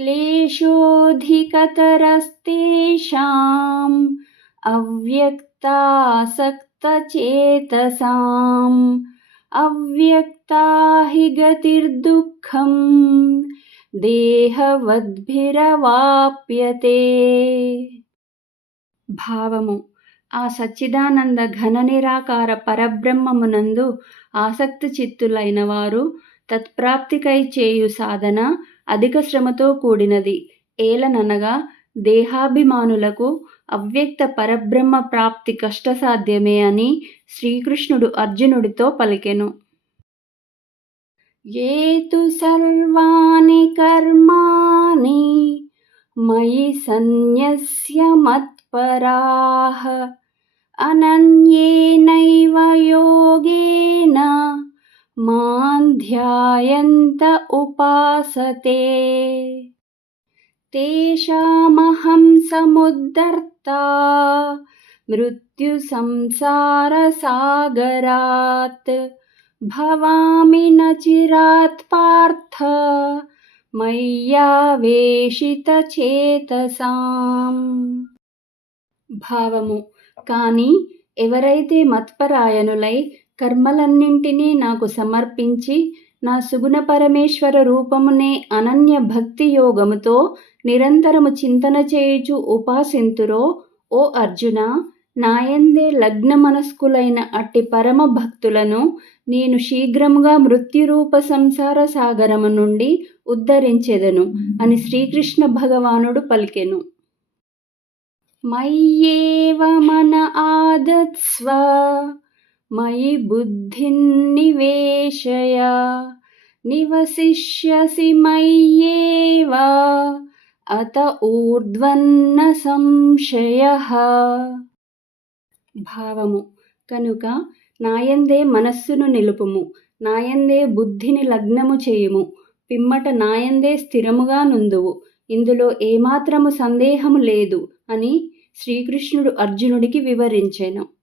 క్లేశోధికతరస్తేషాం అవ్యక్తాసక్తచేతసాం అవ్యక్తా హి గతిర్దుఃఖం దేహవద్భిరవాప్యతే. భావము: ఆ సచ్చిదానంద ఘన నిరాకార పరబ్రహ్మమునందు ఆసక్తి చిత్తులైన వారు తత్ప్రాప్తికై చేయు సాధన అధిక శ్రమతో కూడినది. ఏలననగా దేహాభిమానులకు అవ్యక్త పరబ్రహ్మ ప్రాప్తి కష్టసాధ్యమే అని శ్రీకృష్ణుడు అర్జునుడితో పలికెను. ఏ తు సర్వాణి కర్మాణి మయి సన్యస్య మత్పరాః అనన్యేనైవ యోగేన మాం ధ్యాయంత ఉపాసతే తేషామహం సముద్ధర్తా మృత్యు సంసార సాగరాత్ భవామి న చిరాత్ పార్థ మయ్యావేశితచేతసాం. భావము: కానీ ఎవరైతే మత్పరాయణులై కర్మలన్నింటినీ నాకు సమర్పించి నా సుగుణ పరమేశ్వర రూపమునే అనన్య భక్తి యోగముతో నిరంతరము చింతన చేయుచు ఉపాసింతురో, ఓ అర్జున, నాయందే లగ్న మనస్కులైన అట్టి పరమ భక్తులను నేను శీఘ్రముగా మృత్యురూప సంసార సాగరము నుండి ఉద్ధరించెదను అని శ్రీకృష్ణ భగవానుడు పలికెను. మయ్యేవ మన ఆదత్స్వ మయి బుద్ధిన్ నివేశయ నివసిష్యసి మయ్యేవ అత ఊర్ధ్వన్న సంశయః. భావము: కనుక నాయందే మనస్సును నిలుపుము, నాయందే బుద్ధిని లగ్నము చేయుము, పిమ్మట నాయందే స్థిరముగా నుందువు, ఇందులో ఏమాత్రము సందేహము లేదు అని శ్రీకృష్ణుడు అర్జునుడికి వివరించెను.